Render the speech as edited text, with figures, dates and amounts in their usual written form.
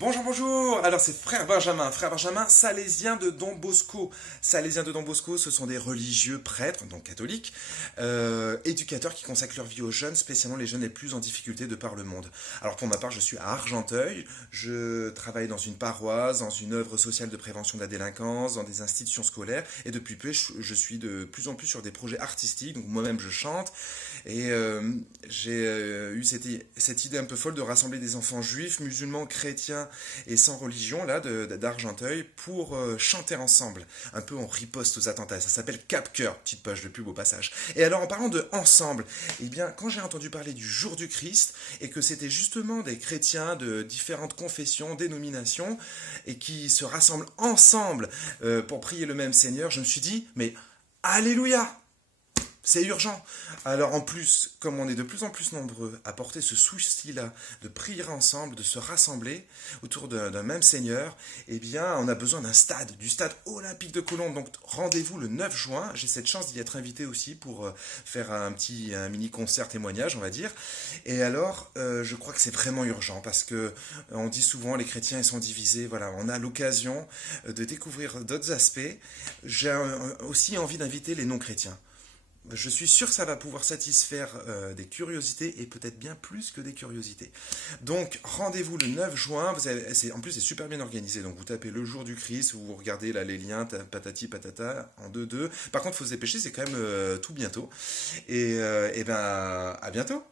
Bonjour, bonjour. Alors c'est Frère Benjamin, salésien de Don Bosco. Salésiens de Don Bosco, ce sont des religieux prêtres, donc catholiques, éducateurs qui consacrent leur vie aux jeunes, spécialement les jeunes les plus en difficulté de par le monde. Alors pour ma part, je suis à Argenteuil, je travaille dans une paroisse, dans une œuvre sociale de prévention de la délinquance, dans des institutions scolaires, et depuis peu, je suis de plus en plus sur des projets artistiques, donc moi-même je chante, et j'ai eu cette idée un peu folle de rassembler des enfants juifs, musulmans, chrétiens et sans religion là d'Argenteuil pour chanter ensemble. Un peu en riposte aux attentats. Ça s'appelle Cap Cœur, petite page de pub au passage. Et alors en parlant de ensemble, eh bien quand j'ai entendu parler du jour du Christ et que c'était justement des chrétiens de différentes confessions, dénominations et qui se rassemblent ensemble pour prier le même Seigneur, je me suis dit mais alléluia. C'est urgent. Alors en plus, comme on est de plus en plus nombreux à porter ce souci-là de prier ensemble, de se rassembler autour d'un même Seigneur, eh bien on a besoin d'un stade, du stade olympique de Colombes. Donc rendez-vous le 9 juin. J'ai cette chance d'y être invité aussi pour faire un mini concert témoignage, on va dire. Et alors, je crois que c'est vraiment urgent parce que on dit souvent les chrétiens ils sont divisés. Voilà, on a l'occasion de découvrir d'autres aspects. J'ai aussi envie d'inviter les non-chrétiens. Je suis sûr que ça va pouvoir satisfaire des curiosités et peut-être bien plus que des curiosités. Donc rendez-vous le 9 juin, en plus c'est super bien organisé, donc vous tapez le jour du Christ, vous regardez là les liens, patati patata, en 2-2. Par contre il faut se dépêcher, c'est quand même tout bientôt. Et ben à bientôt.